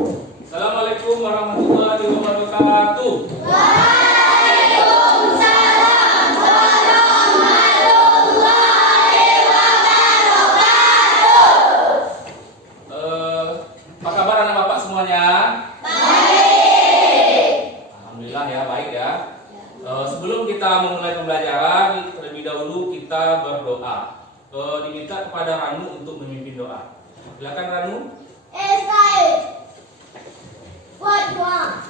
Assalamualaikum warahmatullahi wabarakatuh. Waalaikumsalam warahmatullahi wabarakatuh. Apa kabar anak bapak semuanya? Baik. Alhamdulillah ya, baik ya. Sebelum kita memulai pembelajaran, terlebih dahulu kita berdoa. Diminta kepada Ranu untuk memimpin doa. Silakan Ranu. Buat doa.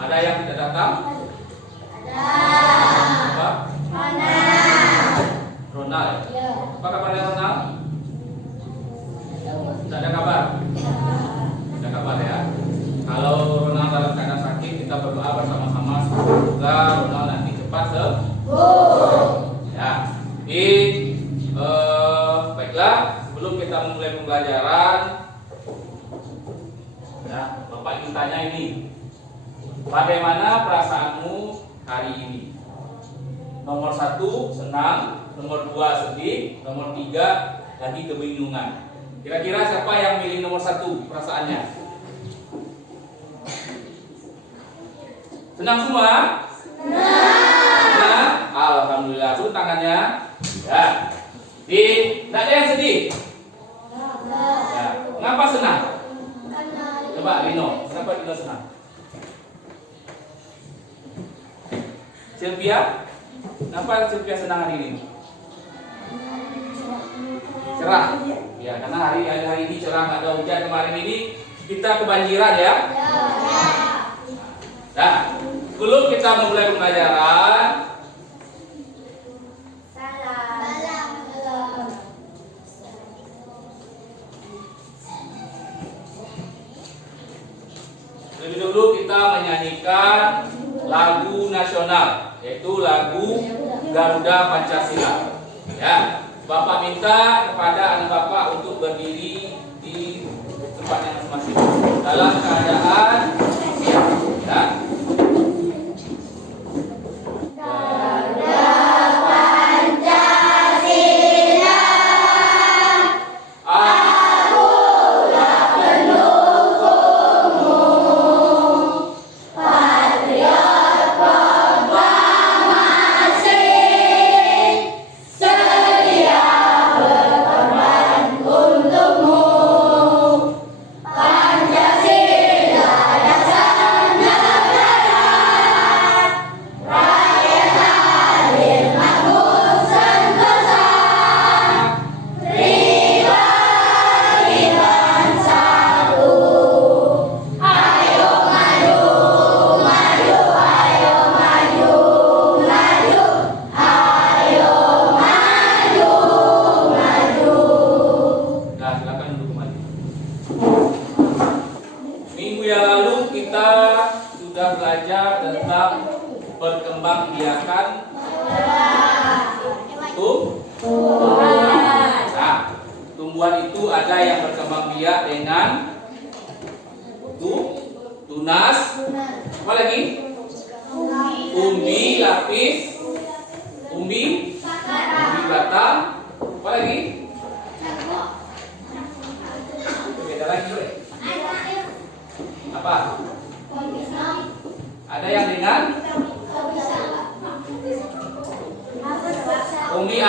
Ada yang tidak datang? Ada. Apa? Ronald. Ya. Apa kabarnya Ronald? Tidak ada kabar? Tidak ada kabar ya. Kalau Ronald dalam keadaan sakit, kita berdoa bersama-sama semoga Ronald nanti cepat sembuh. Ya. Jadi baiklah, sebelum kita memulai pembelajaran, ya, Bapak ingin tanya ini. Bagaimana perasaanmu hari ini? Nomor 1 senang, nomor 2 sedih, nomor 3 lagi kebingungan. Kira-kira siapa yang milih nomor 1 perasaannya? Senang semua? Senang. Alhamdulillah. Turun tangannya. Ya. Tidak ada yang sedih. Ya. Mengapa senang? Coba Rino. Kenapa Rino senang? Sylvia, kenapa Sylvia senang hari ini? Cerah. Ya, karena hari ini cerah, nggak ada hujan. Kemarin ini kita kebanjiran ya. Nah, sebelum kita memulai pembelajaran, lebih dulu kita menyanyikan lagu nasional, yaitu lagu Garuda Pancasila. Ya, Bapak minta kepada anak Bapak untuk berdiri di tempatnya masing-masing dalam keadaan siap. Ya. Perkembangbiakan tumbuhan itu ada yang berkembang biak dengan tunas, apa lagi? Umbi, lapis, dengan umi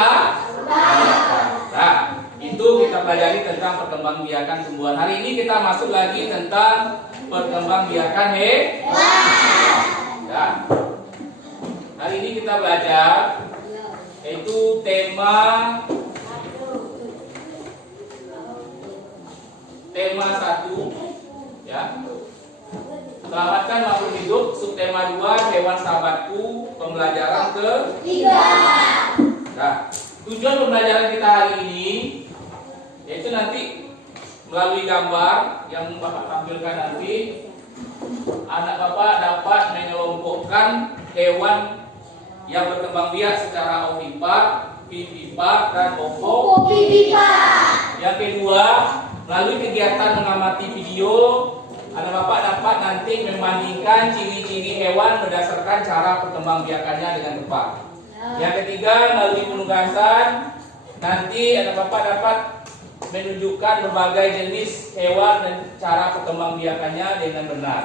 nah, itu kita pelajari tentang perkembangbiakan tumbuhan. Hari ini kita masuk lagi tentang perkembangbiakan hewan. Ya. Hari ini kita belajar yaitu tema 1 ya. Selamatkan makhluk hidup, subtema 2 hewan sahabatku, pembelajaran ke-3. Nah, tujuan pembelajaran kita hari ini yaitu nanti melalui gambar yang Bapak tampilkan nanti, anak Bapak dapat mengelompokkan hewan yang berkembang biak secara ovipar, vivipar, dan ovovivipar. Yang kedua, melalui kegiatan mengamati video, anak Bapak dapat nanti membandingkan ciri-ciri hewan berdasarkan cara perkembangbiakannya dengan tepat. Yang ketiga, melalui penugasan, nanti anak Bapak dapat menunjukkan berbagai jenis hewan dan cara perkembangbiakannya dengan benar.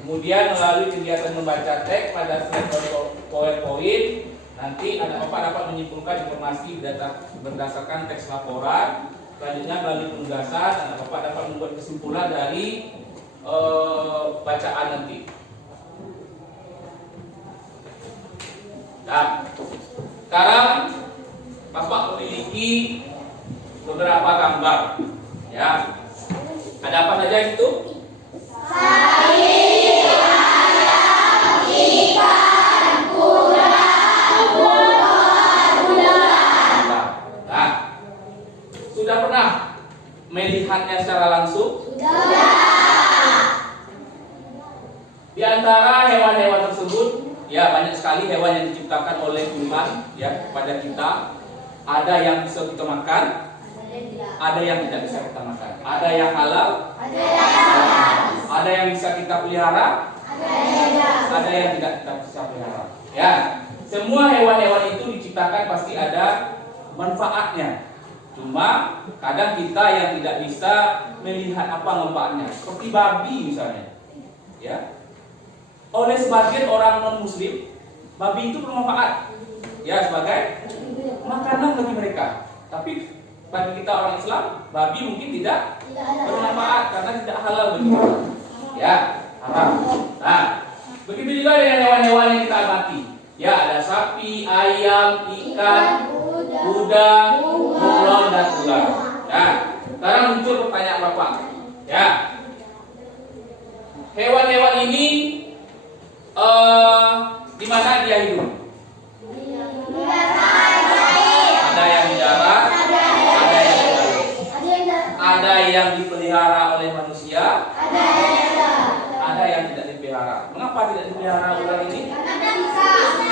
Kemudian melalui kegiatan membaca teks pada slide PowerPoint, nanti anak Bapak dapat menyimpulkan informasi berdasarkan teks laporan. Selanjutnya melalui penugasan, anak Bapak dapat membuat kesimpulan dari bacaan nanti. Nah, sekarang Bapak memiliki beberapa gambar, ya. Ada apa saja itu? Sapi, ayam, ikan, kuda, nah, sudah pernah melihatnya secara langsung? Sudah. Di antara hewan-hewan tersebut, ya banyak sekali hewan yang diciptakan oleh Tuhan ya kepada kita. Ada yang bisa kita makan, ada yang tidak bisa kita makan. Ada yang halal, ada yang bisa kita pelihara, ada yang tidak kita bisa pelihara. Ya, semua hewan-hewan itu diciptakan pasti ada manfaatnya. Cuma kadang kita yang tidak bisa melihat apa manfaatnya. Seperti babi misalnya, ya. Oleh sebagian orang non-muslim, babi itu bermanfaat ya sebagai makanan bagi mereka. Tapi bagi kita orang Islam, babi mungkin tidak bermanfaat karena tidak halal bagi kita. Ya, haram. Nah, begitu juga dengan hewan-hewan yang kita amati. Ya, ada sapi, ayam, ikan, kuda, bunglon, dan ular. Nah, sekarang muncul pertanyaan Bapak. Ya, hewan-hewan ini di mana dia hidup? Ada yang di darat, ada yang di laut. Ada yang dipelihara oleh manusia, ada yang tidak dipelihara. Mengapa tidak dipelihara ular ini?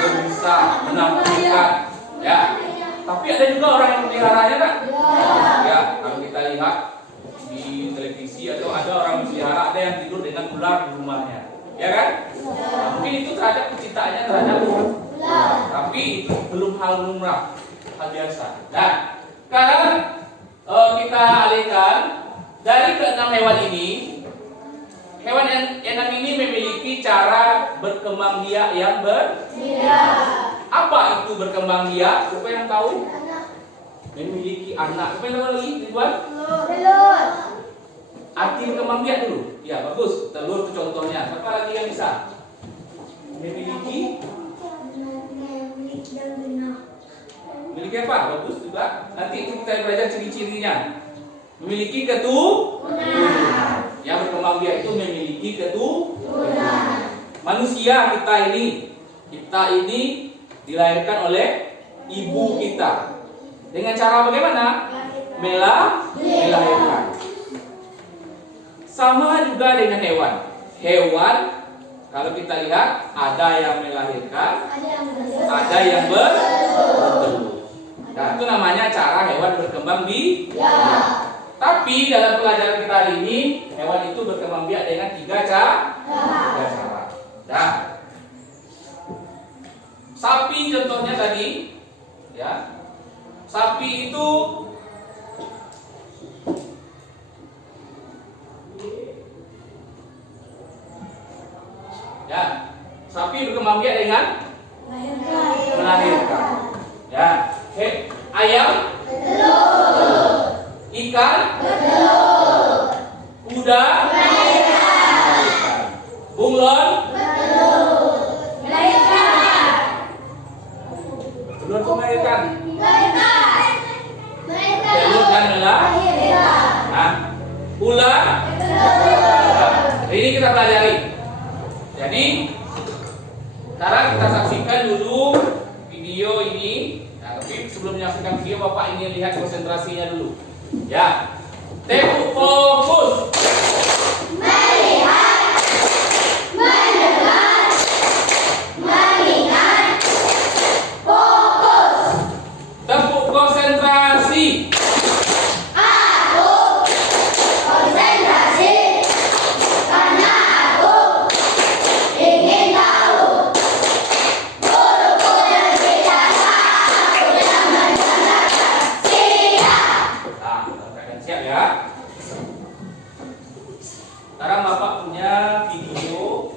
Berbisa, menakutkan. Ya. Tapi ada juga orang yang mempeliharanya, kan? Ya, kalau kita lihat di televisi atau ada orang melihara, ada yang tidur dengan ular di rumahnya. Ya kan? Nah, mungkin itu terhadap penciptaannya terhadap ular. Tapi itu belum hal lumrah, hal biasa. Nah, sekarang kita alihkan dari keenam hewan ini. Hewan yang enam ini memiliki cara berkembang biak yang berbeda. Apa itu berkembang biak? Siapa yang tahu? Memiliki anak. Siapa yang tahu lagi? Ridwan? Telur. Arti berkembang biak dulu. Ya, bagus. Telur itu contohnya. Siapa lagi yang bisa? Memiliki apa? Bagus juga. Nanti itu kita belajar ciri-cirinya. Memiliki keturunan. Yang berkembang biak itu memiliki keturunan. Manusia kita ini dilahirkan oleh ibu kita. Dengan cara bagaimana? Melahirkan. Sama juga dengan hewan. Hewan kalau kita lihat ada yang melahirkan, ada yang bertelur. Nah, itu namanya cara hewan berkembang biak. Tapi dalam pelajaran kita hari ini, hewan itu berkembang biak dengan tiga cara. Nah, sapi contohnya tadi, ya. Sapi itu sapi Telur itu melahirkan. Melahirkan. Telur dan melahirkan. Nah, ular. Nah, ini kita pelajari. Jadi, sekarang kita saksikan dulu video ini. Nah, tapi sebelum menyaksikan video, Bapak ini lihat konsentrasinya dulu. Ya, take fokus. Melihat, mendengar, mengingat, fokus. Tepuk konsentrasi. Aku konsentrasi karena aku ingin tahu. Guruku berbicara, aku yang mendengarkan. Siap. Nah, kita siap ya. Sekarang Bapak punya video.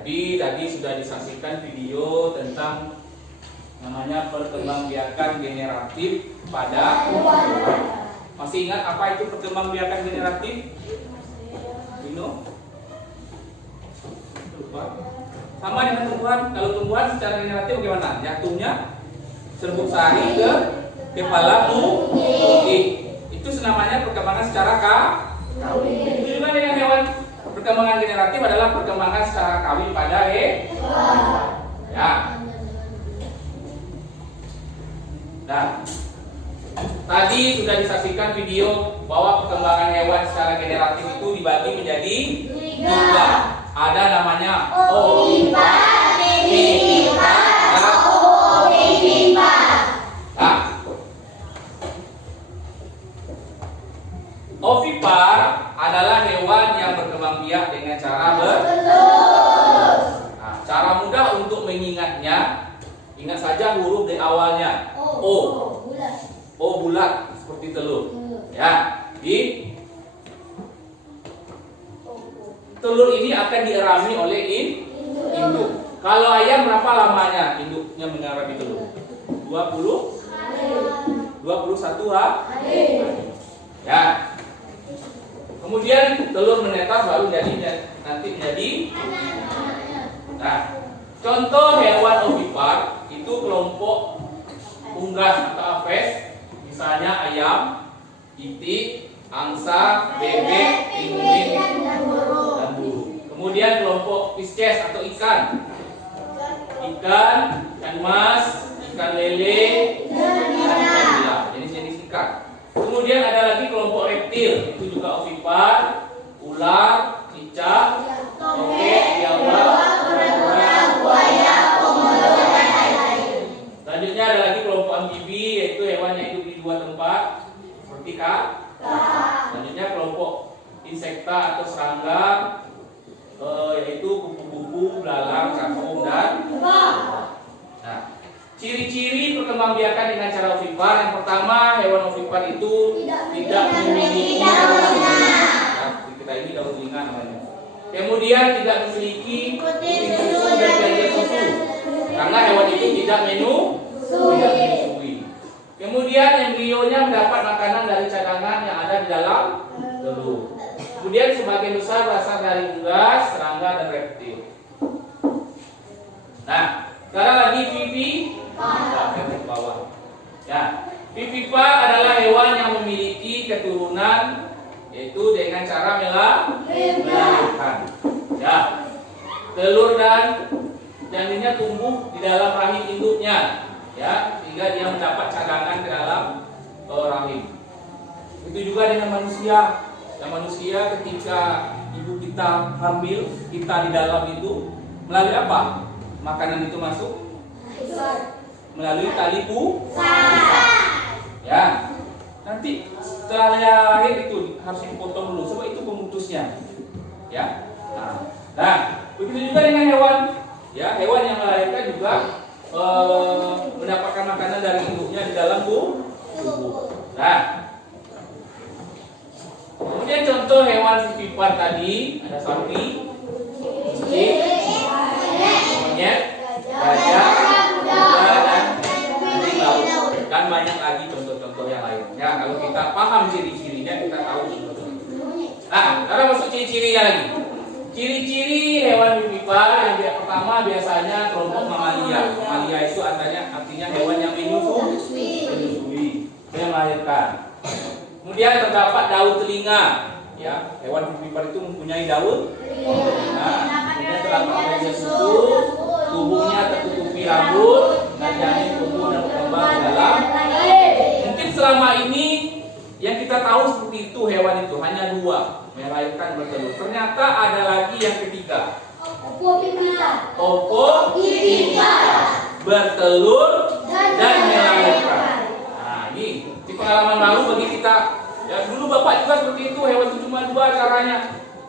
Jadi tadi sudah disaksikan video tentang namanya perkembangbiakan generatif pada hewan. Masih ingat apa itu perkembangbiakan generatif? Dino? Lupa. Sama dengan tumbuhan. Kalau tumbuhan secara generatif bagaimana? Jatuhnya serbuk sari ke kepala bukit. Itu namanya perkembangan secara kawin. Itu juga dengan hewan. Perkembangan tadi sudah disaksikan video bahwa perkembangan hewan secara generatif itu dibagi menjadi 3. Ada namanya ovipar, vivipar, dan ovipar. Nah, ovipar adalah hewan yang berkembang biak dengan cara bertelur. Nah, cara mudah untuk mengingatnya, ingat saja huruf di awalnya. O bulat seperti telur. Ya, di telur ini akan dierami oleh induk. Kalau ayam berapa lamanya induknya mengerami telur? 21 hari. Ya. Kemudian telur menetas baru nanti menjadi. Nah, contoh hewan ovipar itu kelompok unggas atau aves, misalnya ayam, itik, angsa, bebek, penguin, dan burung. Kemudian kelompok pisces atau ikan mas, ikan lele, dan ikan nila, jenis-jenis ikan. Kemudian ada lagi kelompok reptil, itu juga ovipar, ular, cicak, tokek, biawak, kura-kura, buaya, komodo, dan lain-lain. Selanjutnya ada lagi kelompok amfibi, yaitu hewan yang hidup di 2 tempat, seperti selanjutnya kelompok insekta atau serangga, yaitu kupu-kupu, belalang, cakung, dan nah, ciri-ciri perkembangbiakan dengan cara ovipar. Yang pertama, hewan ovipar itu tidak memiliki daun telinga. Kita ini daun telinga namanya. Kemudian tidak memiliki kuping susu dan ganja susu, karena hewan itu tidak menyusui. Kemudian embrionya mendapat makanan dari cadangan yang ada di dalam telur. Kemudian sebagian besar berasal dari unggas, serangga, dan reptil. Nah, sekarang lagi vivipar di bawah. Ya, vivipar adalah hewan yang memiliki keturunan, yaitu dengan cara melahirkan. Ya, telur dan janinnya tumbuh di dalam rahim induknya, ya, sehingga dia mendapat cadangan ke dalam rahim. Itu juga dengan manusia. Yang manusia ketika ibu kita hamil, kita di dalam itu melalui apa? Makanan itu masuk melalui tali pusar. Ya, nanti setelah lahir itu harus dipotong dulu, sebab itu pemutusnya. Ya, nah, begitu juga dengan hewan. Ya, hewan yang melahirkan juga mendapatkan makanan dari induknya di dalam tubuh. Nah, kemudian contoh hewan vivipar tadi ada sapi, kucing, monyet, gajah, kuda, dan anjing laut, dan banyak lagi contoh-contoh yang lain. Ya, kalau kita paham ciri-cirinya, kita tahu contoh-contoh. Nah, sekarang masuk ciri-cirinya lagi. Ciri-ciri hewan vivipar yang pertama biasanya kelompok mamalia. Mamalia itu artinya hewan yang menyusui, yang melahirkan. Kemudian terdapat daun telinga. Ya, hewan vivipar itu mempunyai daun telinga. Kemudian terdapat ganja susu, tubuhnya tertutupi rambut, dan janin tumbuh dan berkembang di dalam. Mungkin selama ini yang kita tahu seperti itu, hewan itu hanya 2, melahirkan, bertelur. Ternyata ada lagi yang ketiga. Ovipar, bertelur dan melahirkan. Nah, ini di pengalaman lalu bagi kita. Ya, dulu Bapak juga seperti itu, hewan itu cuma 2 caranya.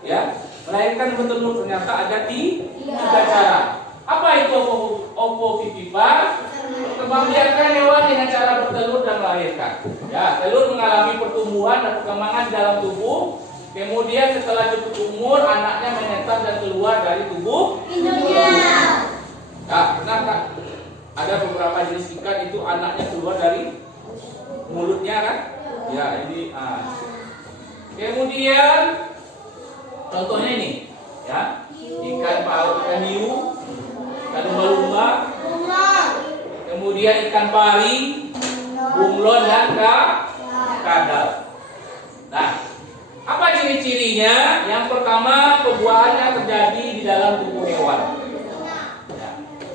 Ya, melahirkan, bertelur. Ternyata ada 3 cara. Apa itu ovipar? Perkembangbiakan hewan dengan cara bertelur dan melahirkan. Ya, telur mengalami pertumbuhan dan perkembangan dalam tubuh. Kemudian setelah cukup umur, anaknya menetas dan keluar dari tubuh induknya. Nah, pernah kan? Ada beberapa jenis ikan itu anaknya keluar dari mulutnya kan? Ya, ini. Kemudian contohnya ini, ya, ikan paus, ikan hiu, ikan lumba-lumba, kemudian ikan pari, bunglon, dan kadal. Nah, apa ciri-cirinya? Yang pertama, pembuahannya terjadi di dalam tubuh hewan. Ya.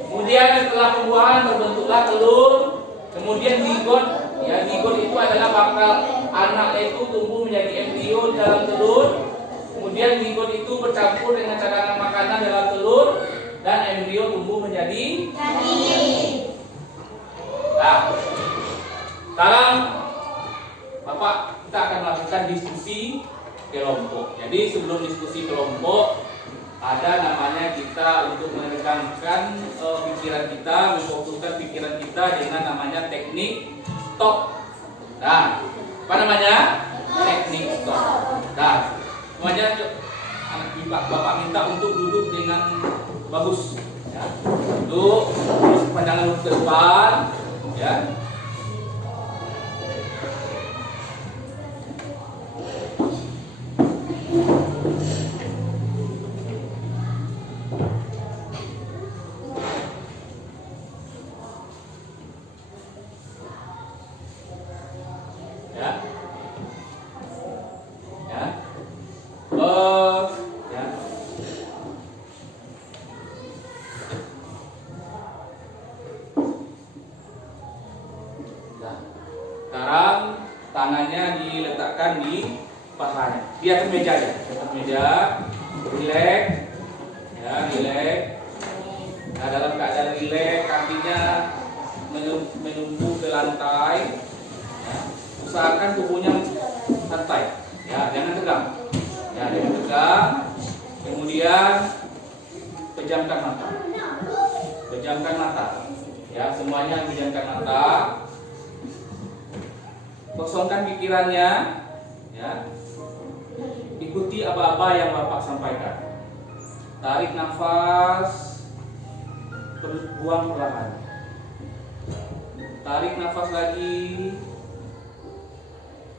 Kemudian setelah pembuahan terbentuklah telur, kemudian zigot Ya, zigot itu adalah bakal anak itu tumbuh menjadi embrio di dalam telur. Kemudian zigot itu bercampur dengan cadangan makanan dalam telur dan embrio tumbuh menjadi Janin. Nah, sekarang Bapak kita akan melakukan diskusi kelompok. Jadi sebelum diskusi kelompok ada namanya kita untuk menekankan pikiran kita, memfokuskan pikiran kita dengan namanya teknik stop. Nah, apa namanya? Teknik stop. Nah, semuanya Bapak minta untuk duduk dengan bagus. Ya. Duduk, terus pandangan ke depan, ya. Sekarang tangannya diletakkan di pahanya, di atas meja ya, di atas meja, rileks, ya rileks. Nah dalam keadaan rileks, kakinya menumpuk ke lantai, ya. Usahakan tubuhnya santai, ya jangan tegang, ya jangan tegang. Kemudian pejamkan mata, pejamkan mata, ya semuanya pejamkan mata. Kosongkan pikirannya, ya. Ikuti apa-apa yang Bapak sampaikan. Tarik nafas, buang perlahan. Tarik nafas lagi,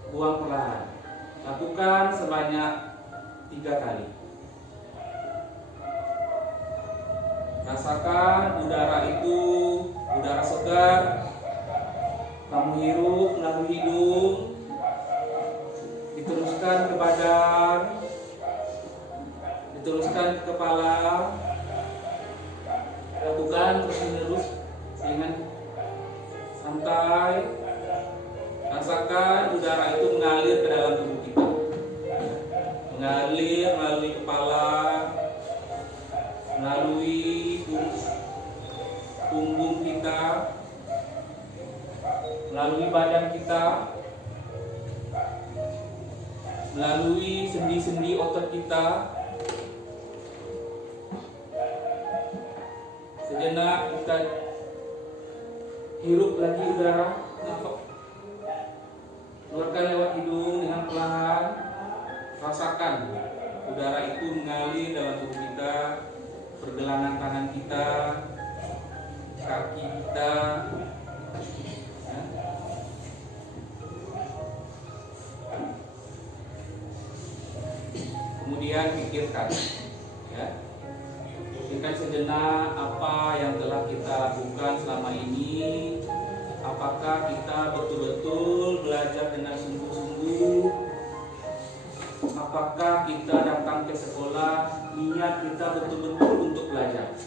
buang perlahan. Lakukan sebanyak 3 kali. Rasakan udara itu, udara segar. Kamu hirup melalui hidung, diteruskan ke badan, diteruskan ke kepala. Lakukan terus-menerus dengan santai. Rasakan udara itu mengalir ke dalam tubuh kita, mengalir melalui kepala, melalui punggung kita, melalui badan kita, melalui sendi-sendi otot kita. Sejenak kita hirup lagi udara, keluarkan lewat hidung dengan perlahan. Rasakan udara itu mengalir dalam tubuh kita, pergelangan tangan kita, kaki kita. Kemudian pikirkan, ya, pikirkan sejenak apa yang telah kita lakukan selama ini. Apakah kita betul-betul belajar dengan sungguh-sungguh? Apakah kita datang ke sekolah niat kita betul-betul untuk belajar?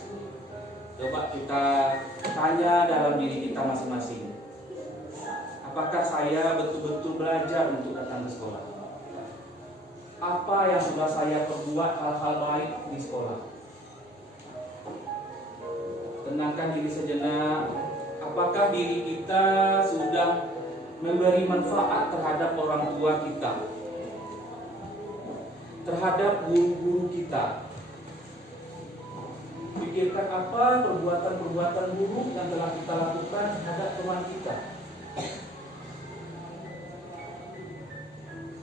Coba kita tanya dalam diri kita masing-masing. Apakah saya betul-betul belajar untuk datang ke sekolah? Apa yang sudah saya perbuat hal-hal baik di sekolah? Tenangkan diri sejenak. Apakah diri kita sudah memberi manfaat terhadap orang tua kita, terhadap guru-guru kita? Pikirkan apa perbuatan-perbuatan buruk yang telah kita lakukan terhadap teman kita,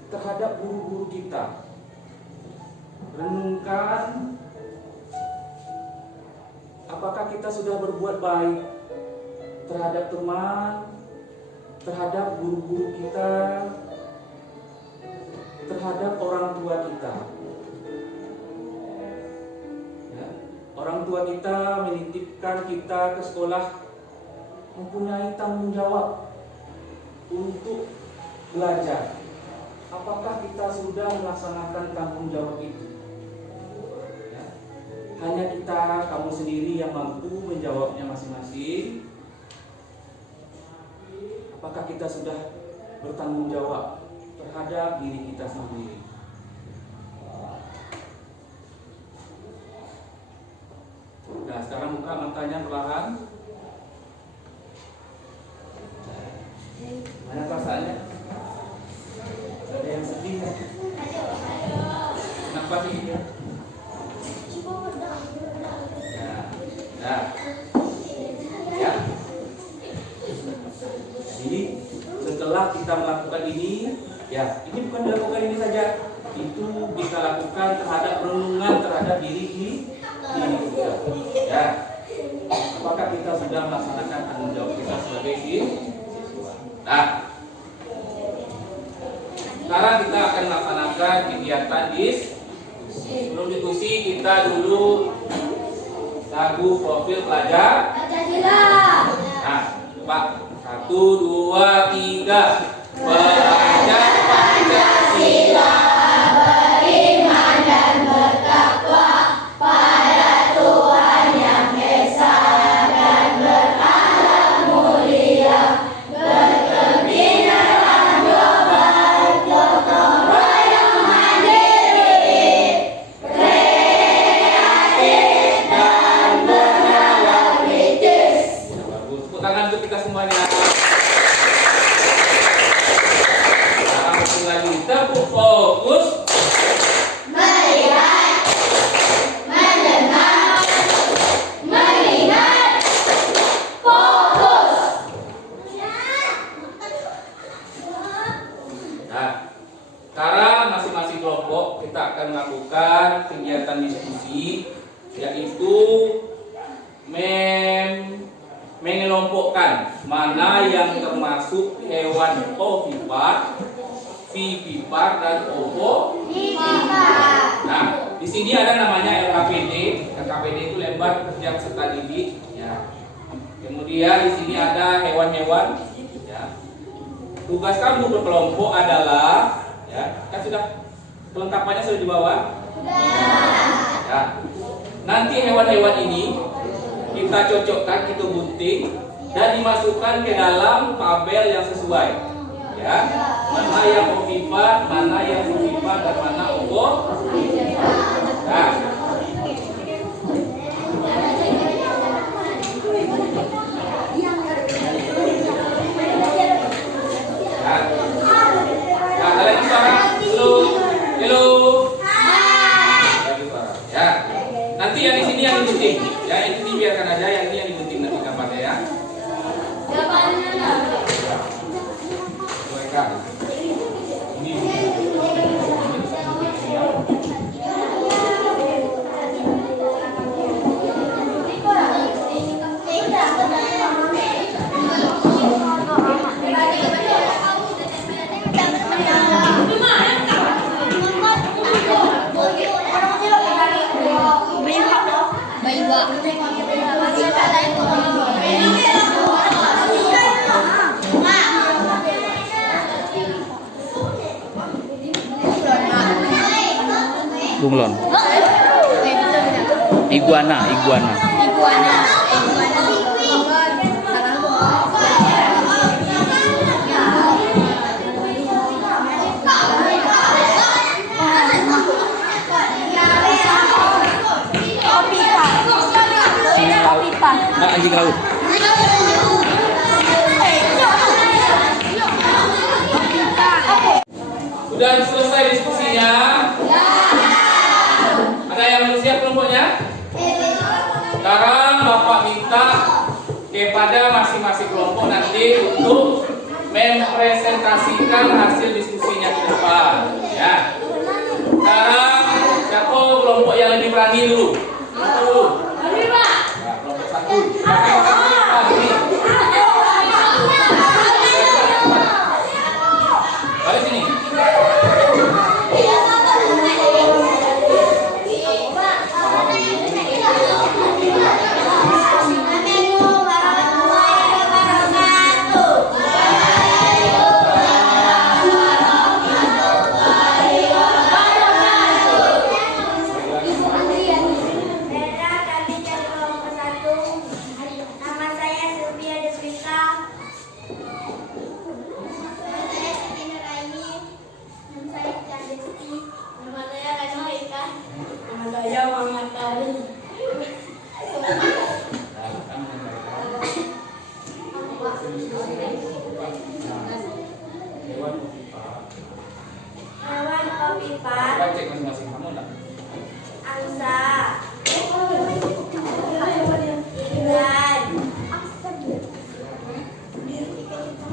terhadap guru-guru kita. Renungkan apakah kita sudah berbuat baik terhadap teman, terhadap guru-guru kita, terhadap orang tua kita. Ya, orang tua kita menitipkan kita ke sekolah, mempunyai tanggung jawab untuk belajar. Apakah kita sudah melaksanakan tanggung jawab itu? Ya. Hanya kita, kamu sendiri yang mampu menjawabnya masing-masing. Apakah apakah kita sudah bertanggung jawab terhadap diri kita sendiri? Nah, sekarang buka matanya perlahan. Mana perasaannya? Ada yang sedih kan? Kenapa sih? Ya. Nah. Ya. Jadi setelah kita melakukan ini, ya, ini bukan dilakukan ini saja. Itu kita lakukan terhadap renungan terhadap diri kita. Ya. Apakah kita sudah melaksanakan tanggung jawab kita sebagai siswa? Nah, sekarang kita akan melaksanakan kegiatan diskusi. Sebelum diskusi kita dulu lagu profil pelajar. Nah, Pak, 1, 2, 3. Pelajar Pancasila beriman dan bertakwa pada Tuhan Yang Esa dan berakhlak mulia, berkebinaan global, gotong royong mandiri, kreatif dan bernyawa kritis. Bagus, tepuk tangan untuk kita semuanya. Lagi tepuk fokus, melihat, mendengar, melihat, fokus. Nah, sekarang masing-masing kelompok kita akan melakukan kegiatan diskusi, yaitu mengelompokkan mana yang termasuk hewan ovipar, vivipar, dan ovovivipar. Nah, di sini ada namanya LKPD. LKPD itu lebar kerja peserta didik. Ya. Kemudian di sini ada hewan-hewan. Ya. Tugas kamu berkelompok adalah, ya, kan sudah kelengkapannya sudah dibawa. Ya. Nanti hewan-hewan ini kita cocokkan, kita gunting dan dimasukkan ke dalam tabel yang sesuai. Ya, mana yang ovipar, mana yang vivipar, dan mana ovovivipar. Nah, kalian suara, halo, ya. Nanti yang di sini yang digunting, ya, yang ini biarkan aja, yang ini yang digunting nanti gambarnya ya. Bunglon. Iguana. Nah, anjing laut. Sudah selesai diskusinya? Ya. Ada yang belum siap kelompoknya? Sekarang Bapak minta kepada masing-masing kelompok nanti untuk mempresentasikan hasil diskusinya ke depan. Ya. Sekarang siapa kelompok yang lebih berani dulu? Dulu. Nah, kelompok 1. Balik sini. Gajah mengatakan. Hewan ovipat. Kita cek masing-masing kamu enggak? Angsa. Ikan.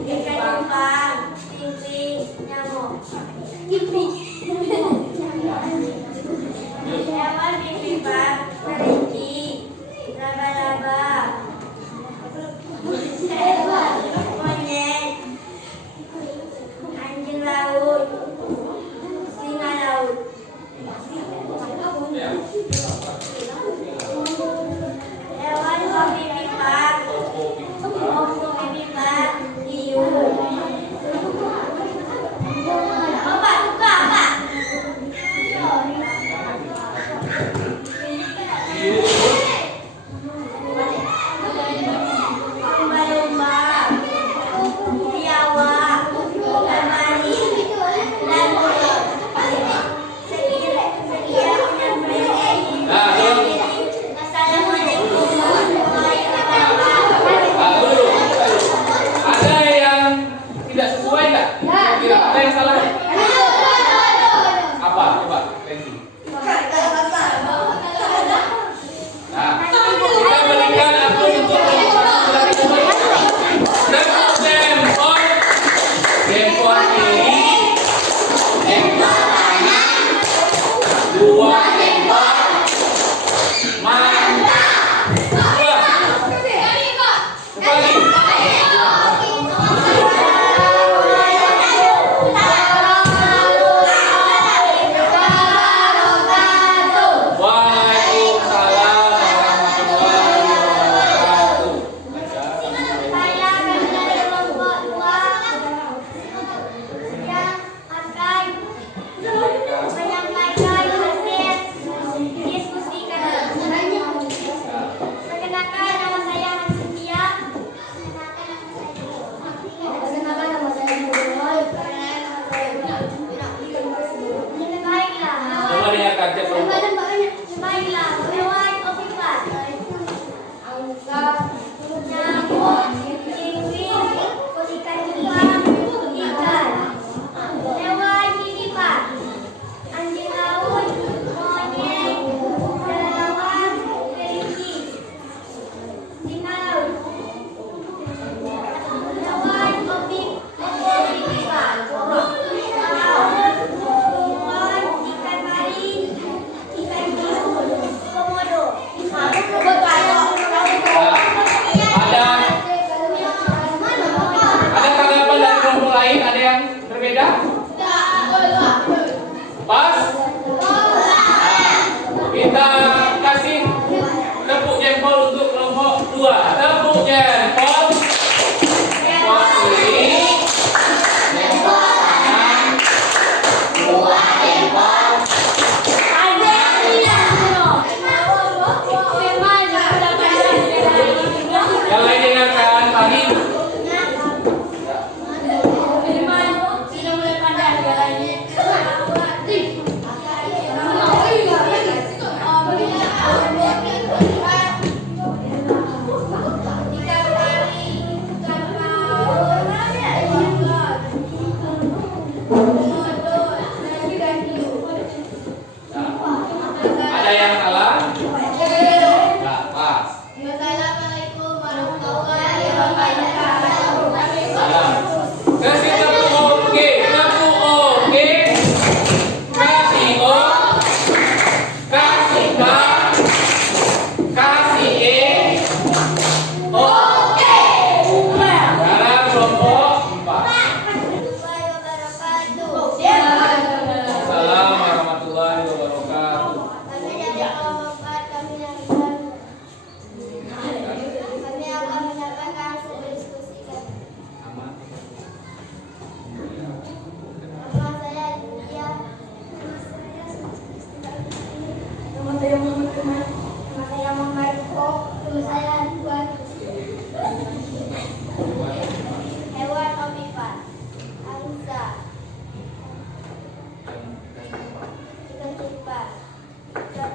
Ikan cupang. Timping. Nyamuk. Hewan pipipat. Kelinci. Laba-laba. Monyet. Anjing laut. Singa laut. Ya. Hewan ovivipat. Ovivipat. Hiu. Apa? Buka apa? Lumba-lumba. Biawak. Lemari. Dan sekian penyampaian. Assalamualaikum warahmatullahi wabarakatuh. Dulu. Ada yang tidak sesuai enggak? Kira ada yang salah? Apa? Coba, Renzi. Nah, kita berikan akun untuk jempol kiri, jempol kanan, dua jempol, mantap. Dua. Sekali. Waalaikumsalam warahmatullahi wabarakatuh. Saya akan dari kelompok 2 yang akan menyampaikan hasil diskusi kami. Perkenalkan nama saya Hans Setia. Perkenalkan nama saya Nurul. Baiklah. Coba dengarkan cek kelompok. Baiklah, hewan ovipat. Angsa, nyamuk, penguin, ikan cupang, ikan. Hewan pipipat. Anjing laut, monyet, kelelawar, kelinci. Singa laut. Hewan ovivipat. Laut, umpan, ikan pari, ikan biru, komodo. Ada tanggapan dari kelompok lain? Ada yang berbeda? Pas? Kita kasih tepuk jempol untuk kelompok 2. Tepuk jempol. Jempol kiri. Jempol kanan. Dua jempol. Yang lain dengarkan tadi. Ada yang salah? Nah, pas. Assalamualaikum warahmatullahi wabarakatuh. Salam. Kasih tepuk oke, tepuk oke. Kasih o, kasih k, kasih e. Oke. Sekarang kelompok 4. Assalamualaikum warahmatullahi wabarakatuh. Kami akan menyampaikan hasil diskusi kami. Aman. Nama saya Dia. Nama saya Muhammad Umar. Nama saya Muhammad Kok. Nama saya Ridwan. Hewan ovipat. Angsa. Ikan cupang. Ikan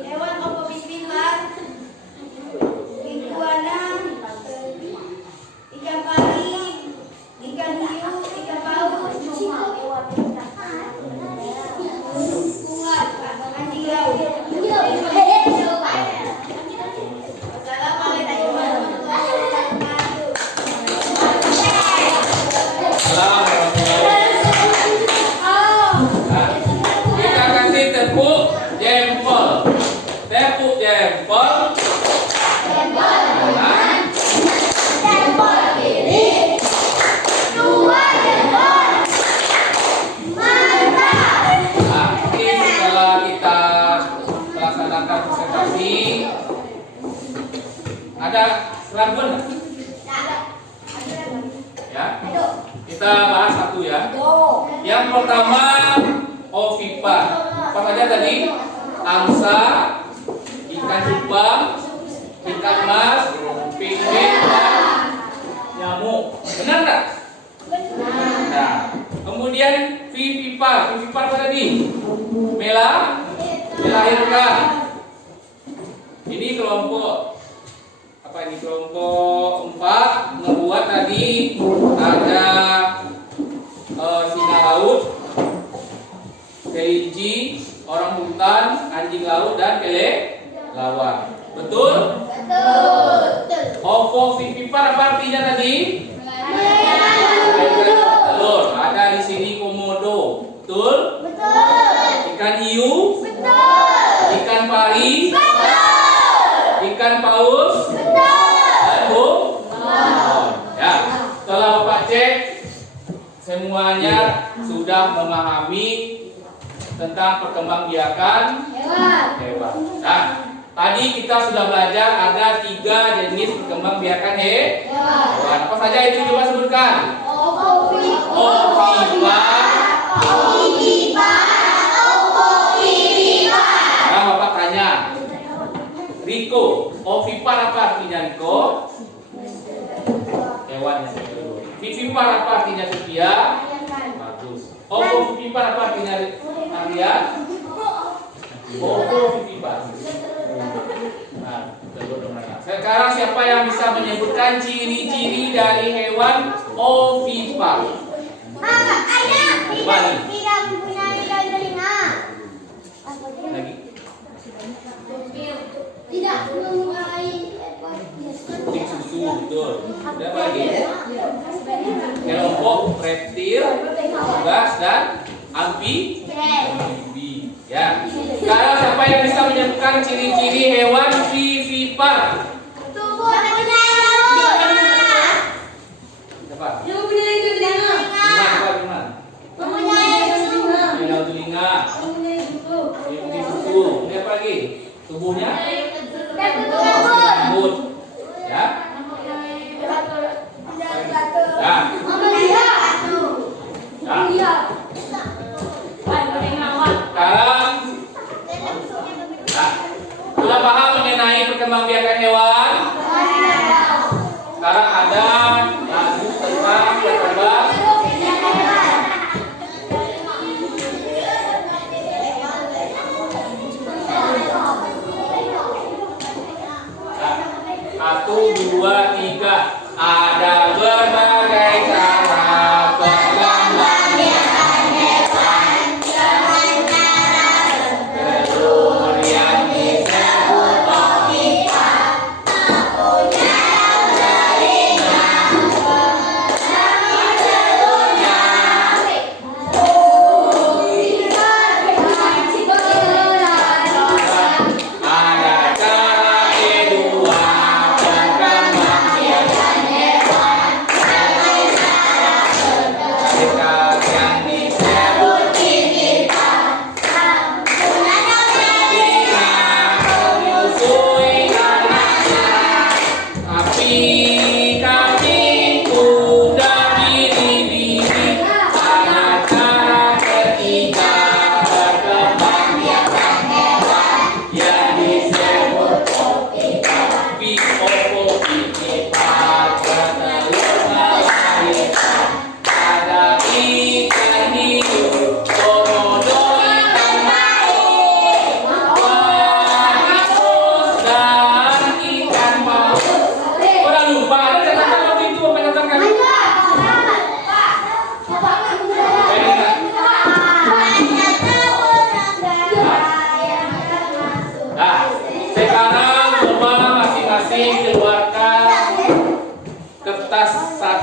Hewan ovovivipa, iguana, ikan pari, ikan hiu, ikan paus, anjing laut. Kita kasih tepuk jempol. Tepuk jempol. Nanti setelah kita melaksanakan presentasi, ada raguan nggak? Ya, kita bahas satu ya. Yang pertama ovipar. Apa saja tadi? Angsa, ikan cupang, ikan mas, penguin, dan nyamuk. Benar nggak? Nah, kemudian vivipar. Vivipar apa tadi? Melahirkan. Ini kelompok apa ini? Kelompok 4 membuat tadi ada singa laut, kelinci, orang hutan, anjing laut, dan kelelawar. Betul? Ovovivipar apa artinya tadi? Telur. Ada di sini komodo. Betul? Ikan hiu? Ikan pari? Ikan paus? Dan ya. Setelah Bapak cek, semuanya sudah memahami tentang perkembangbiakan hewan. Nah, tadi kita sudah belajar ada 3 jenis perkembangbiakan hewan. Apa saja itu, coba sebutkan. Nah, Bapak tanya, Riko, ovipar apa artinya Riko? Hewan yang kedua. Vivipar apa artinya Sophia? Bagus. Ovovivipar apa artinya Arya? Ovovivipar. Nah, sekarang siapa yang bisa menyebutkan ciri-ciri dari hewan ovipar? Coba nih. Tidak mempunyai telinga. Lagi. Tidak mempunyai Kucing susu, betul. Ada apa lagi? Kelompok reptil, unggas, dan amfibi. Ya. Sekarang siapa yang bisa menyebutkan ciri-ciri hewan vivipar? tubuh mempunyai rambut. Siapa? Mempunyai telinga. Gimana? Mempunyai telinga. Punya telinga, Mempunyai buku. punya susu. Ini apa lagi? Tubuhnya? Rambut. Ya. Nah. Sekarang sudah paham mengenai perkembangbiakan hewan? Sekarang ada lagu tentang berkembang. Satu, dua, tiga. Ada berbagai cara perkembangbiakan hewan dengan cara telur yang disebut ovipar, mempunyai telinga,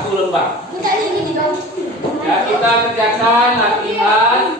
1 lembar. Minta ini dong. Ya, kita kerjakan latihan